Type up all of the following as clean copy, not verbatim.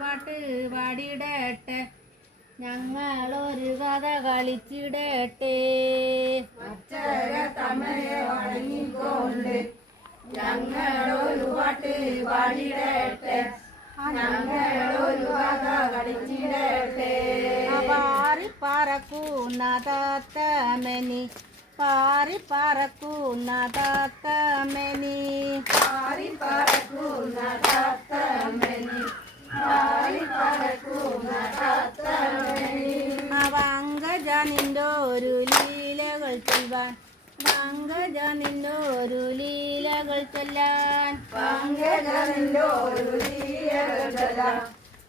പാട്ട് പാടിടട്ടെ, ഞങ്ങളൊരു കഥ കളിച്ചിടട്ടെ. അക്ഷരത്തമ്മയെ വണങ്ങിക്കൊണ്ട് ഞങ്ങളൊരു പാട്ട് പാടിടട്ടെ, ഞങ്ങളൊരു കഥ കളിച്ചിടട്ടെ. പാറിപ്പറക്കുന്ന തത്തമനി, പാറിപ്പറക്കുന്ന തത്തമനി, പാറിപ്പറക്കുന്ന തത്തമനി, പാറിപ്പറക്കുന്ന തത്തമനി. പങ്കജ നിന്നോരു ലീലകൾ ചൊല്ലാൻ, പങ്കജ നിന്നോരു ലീലകൾ ചൊല്ലാൻ, പങ്കജ നിന്നോരു ലീലകൾ ചൊല്ലാൻ,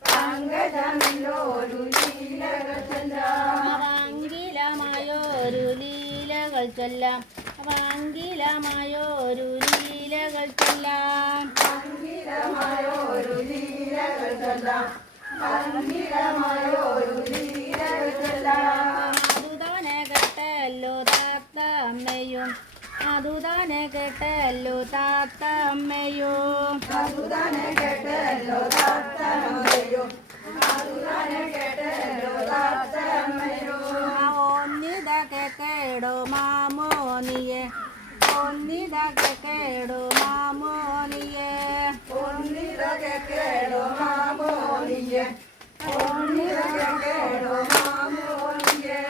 പങ്കജ നിന്നോരു ലീലകൾ ചൊല്ലാൻ. പങ്കിലമായൊരു ലീലകൾ ചൊല്ലാം, പങ്കിലമായൊരു ലീലകൾ ചൊല്ലാം, പങ്കിലമായൊരു ലീലകൾ ചൊല്ലാം, പങ്കിലമായൊരു ലീലകൾ ചൊല്ലാം. അതുതാനെ കേട്ടല്ലോ താത്തമ്മയും, അതുതാനെ കേട്ടല്ലോ താത്തമ്മയും, അതുതാനെ കേട്ടല്ലോ താത്തമ്മയും, അതുതാനെ കേട്ടല്ലോ താത്തമ്മയും. ഒന്നിത കേടോ മാമോനിയെ, ഒന്നിത കേടോ മാമോനിയെ, ഒന്നിത കേടോ മാമോനിയെ, ഒന്നിത കേടോ മാമോനിയെ.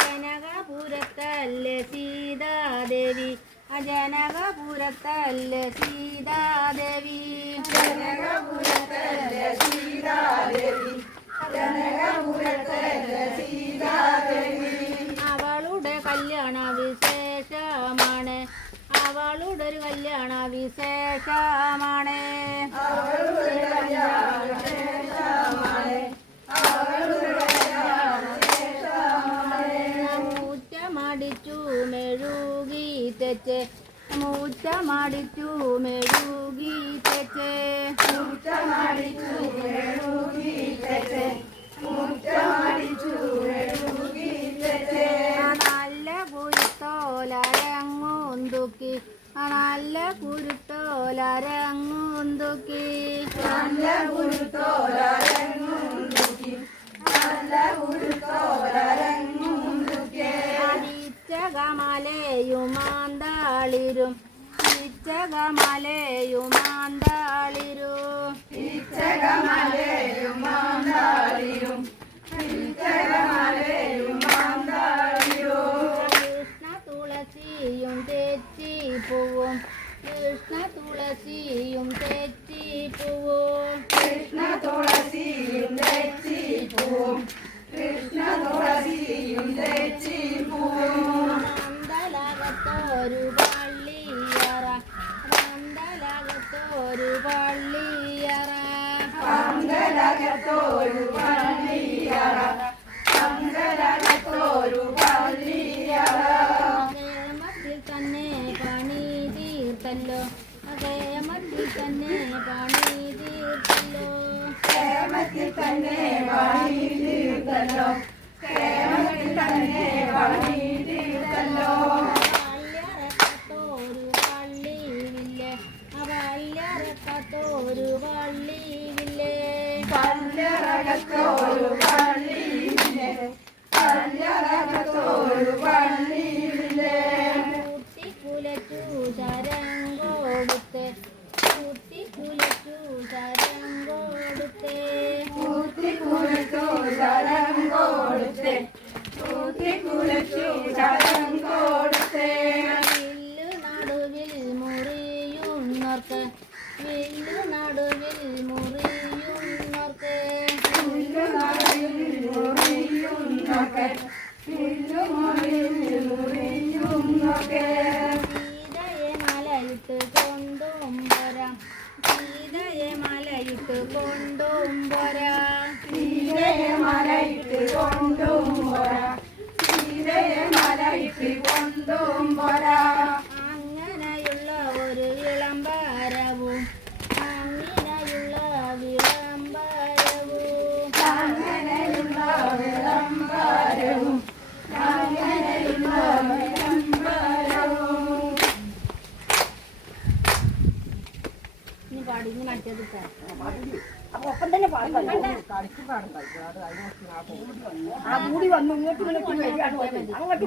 ജനകപുരത്തല്ലേ സീതാദേവി, ജനകപുരത്തല്ലേ സീതാദേവി, ജനകപുരത്തല്ലേ സീതാദേവി, ജനകപുരത്തല്ലേ സീതാദേവി. അവളുടെ കല്യാണ വിശേഷമാണ്, അവളുടെ ഒരു കല്യാണ വിശേഷമാണ്, അവളുടെ കല്യാണ വിശേഷമാണ്, അവളുടെ കല്യാണ വിശേഷമാണ്. മുറ്റമടിച്ചു മെഴുകി തെച്ച്, മുറ്റമടിച്ചു മെഴുകി തെച്ച്, മുറ്റമടിച്ചു മെഴുകി തെച്ച്, മുറ്റമടിച്ചു മെഴുകി തെച്ച്. നല്ല കുരുത്തോലരങ്ങുന്തുക്കി, നല്ല കുരുത്തോലരങ്ങുന്തുക്കി, നല്ല കുരുത്തോലരങ്ങുന്തുക്കി, നല്ല കുരുത്തോലരങ്ങുന്തുക്കി. ഇച്ചകമലയുമാന്താളിരും, ഇച്ചകമലയുമാന്താളിരും, ഇച്ചകമലയും മാന്താളിയും, ഇച്ചകമലയും മാന്താളിയും. കൃഷ്ണ തുളസിയും തെച്ചിപ്പൂവും, കൃഷ്ണ തുളസിയും തെച്ചിപ്പൂവും, കൃഷ്ണ തുളസിയും തെച്ചിപ്പൂവും, കൃഷ്ണ തുളസിയും തെച്ചിപ്പൂവും. പന്തലകത്തൊരു പള്ളിയറ, പന്തലകത്തൊരു പള്ളിയറ, പന്തലകത്തൊരു പള്ളിയറ, പന്തലകത്തൊരു പള്ളിയറ. കേമത്തിൽ തന്നെ പണി തീർത്തല്ലോ, കേമത്തിൽ തന്നെ പണി തീർത്തല്ലോ, കേമത്തിൽ തന്നെ പണി തീർത്തല്ലോ, കേമത്തിൽ തന്നെ പണി തീർത്തല്ലോ. പള്ളിയറക്കത്തൊരു പള്ളിയില്ലേ, പള്ളിയറക്കത്തൊരു പള്ളിയില്ലേ, പള്ളിയറകത്തൊരു പള്ളിയില്ലേ, പള്ളിയറകത്തൊരു പള്ളിയില്ലേ. കുത്തിക്കുലച്ചു ശരങ്കോടുത്ത്, കുത്തിക്കുലച്ചു ശരങ്കോടുത്ത്, കുത്തിക്കുലച്ചു ശരം കൊടുത്ത്, കുത്തിക്കുലച്ചു ശരം കൊടുത്ത്. വില്ലു നടുവിൽ മുറിയുന്നോർക്ക്, വില്ലു നടുവിൽ മുറിയുന്നോർക്ക്, പുല്ലുമറിയിൽ മുറിയുന്നൊക്കെ, പുല്ലുമറിയിൽ മുറിയുന്നൊക്കെ. സീതയെ മലയിട്ട് കൊണ്ടും വരാം, സീതയെ മലയിട്ട് കൊണ്ടും വരാം, സീതയെ മലയിട്ട് കൊണ്ടും പോരാ, സീതയെ മലയിട്ട് കൊണ്ടും പോരാ. അങ്ങനെയുള്ള ഒരു വിളംബരവും, അങ്ങനെയുള്ള വിളംബരവും, അങ്ങനെയുള്ള വിളംബരവും, അങ്ങനെയുള്ള വിളംബരവും. ഇനി പാടി, ഇനി മറ്റേത് അപ്പൊ ഒപ്പം തന്നെ പാടും. ആ കൂടി വന്നു ഇങ്ങോട്ട് വരികയാണ് അങ്ങോട്ട്